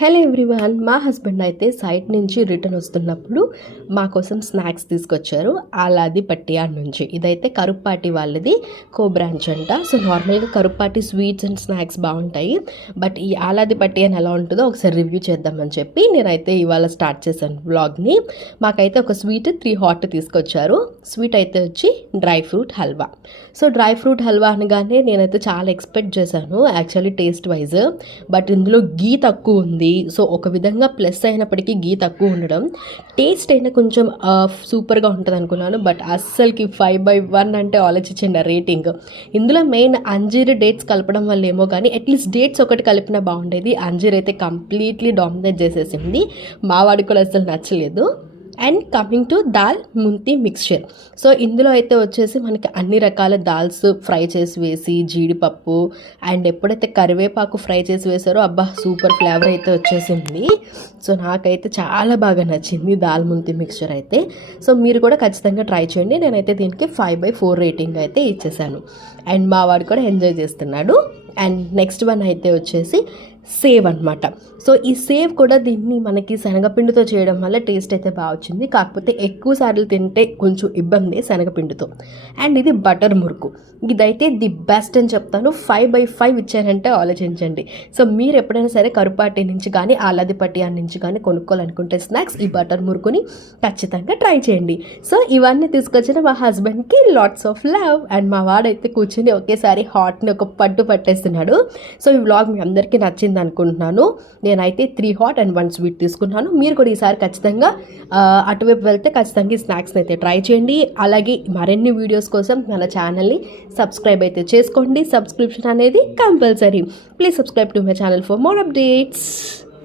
Hello everyone, మా husband అయితే site నుంచి రిటర్న్ వస్తున్నప్పుడు మా కోసం స్నాక్స్ తీసుకొచ్చారు. ఆలాది పట్టియాడ్ నుంచి. ఇదైతే కరుప్పాటి వాళ్ళది కో బ్రాంచ్ అంట. సో నార్మల్గా కరుప్పాటి స్వీట్స్ అండ్ స్నాక్స్ బాగుంటాయి, బట్ ఈ ఆలాది పట్టియాన్ ఎలా ఉంటుందో ఒకసారి రివ్యూ చేద్దామని చెప్పి నేనైతే ఇవాళ స్టార్ట్ చేశాను వ్లాగ్ని. మాకైతే ఒక స్వీట్ 3 హాట్ తీసుకొచ్చారు. స్వీట్ అయితే వచ్చి dry fruit halwa. So dry fruit halwa అనగానే నేనైతే చాలా ఎక్స్పెక్ట్ చేశాను యాక్చువల్లీ టేస్ట్ వైజ్, బట్ ఇందులో గీ తక్కువ ఉంది. సో ఒక విధంగా ప్లస్ అయినప్పటికీ గీ తక్కువ ఉండడం, టేస్ట్ అయినా కొంచెం సూపర్గా ఉంటుంది అనుకున్నాను. బట్ అస్సలకి 5/1 అంటే ఆలోచించండి ఆ రేటింగ్. ఇందులో మెయిన్ అంజీర్ డేట్స్ కలపడం వల్ల ఏమో కానీ అట్లీస్ట్ డేట్స్ ఒకటి కలిపినా బాగుండేది. అంజీర్ అయితే కంప్లీట్లీ డామినేట్ చేసేసింది. మా వాడికి కూడా అసలు నచ్చలేదు. అండ్ కమింగ్ టు దాల్ ముంతి మిక్స్చర్. సో ఇందులో అయితే వచ్చేసి మనకి అన్ని రకాల దాల్స్ ఫ్రై చేసి వేసి, జీడిపప్పు అండ్ ఎప్పుడైతే కరివేపాకు ఫ్రై చేసి వేసారో అబ్బా సూపర్ ఫ్లేవర్ అయితే వచ్చేసింది. సో నాకైతే చాలా బాగా నచ్చింది దాల్ ముంతి మిక్స్చర్ అయితే. సో మీరు కూడా ఖచ్చితంగా ట్రై చేయండి. నేనైతే దీనికి 5/4 రేటింగ్ అయితే ఇచ్చేసాను. అండ్ మా వాడు కూడా ఎంజాయ్ చేస్తున్నాడు. అండ్ నెక్స్ట్ వన్ అయితే వచ్చేసి సేవ్ అనమాట. సో ఈ సేవ్ కూడా దీన్ని మనకి శనగపిండితో చేయడం వల్ల టేస్ట్ అయితే బాగా వచ్చింది. కాకపోతే ఎక్కువ సార్లు తింటే కొంచెం ఇబ్బంది శనగపిండితో. అండ్ ఇది బటర్ మురుకు. ఇదైతే ది బెస్ట్ అని చెప్తాను. 5/5 ఇచ్చానంటే ఆలోచించండి. సో మీరు ఎప్పుడైనా సరే కరుపాటి నుంచి కానీ ఆలాది పట్టియాన్ నుంచి కానీ కొనుక్కోవాలనుకుంటే స్నాక్స్ ఈ బటర్ మురుకుని ఖచ్చితంగా ట్రై చేయండి. సో ఇవన్నీ తీసుకొచ్చిన మా హస్బెండ్కి లాట్స్ ఆఫ్ లవ్. అండ్ మా వాడైతే కూర్చుని ఒకేసారి హాట్ని ఒక పట్టు పట్టేస్తున్నాడు. సో ఈ వ్లాగ్ మీ అందరికీ నచ్చింది అనుకుంటున్నాను. నేనైతే 3 హాట్ అండ్ 1 స్వీట్ తీసుకున్నాను. మీరు కూడా ఈసారి ఖచ్చితంగా అటువైపు వెళ్తే ఖచ్చితంగా ఈ స్నాక్స్ని అయితే ట్రై చేయండి. అలాగే మరిన్ని వీడియోస్ కోసం మన ఛానల్ని సబ్స్క్రైబ్ అయితే చేసుకోండి. సబ్స్క్రిప్షన్ అనేది compulsory. Please subscribe to my channel for more updates.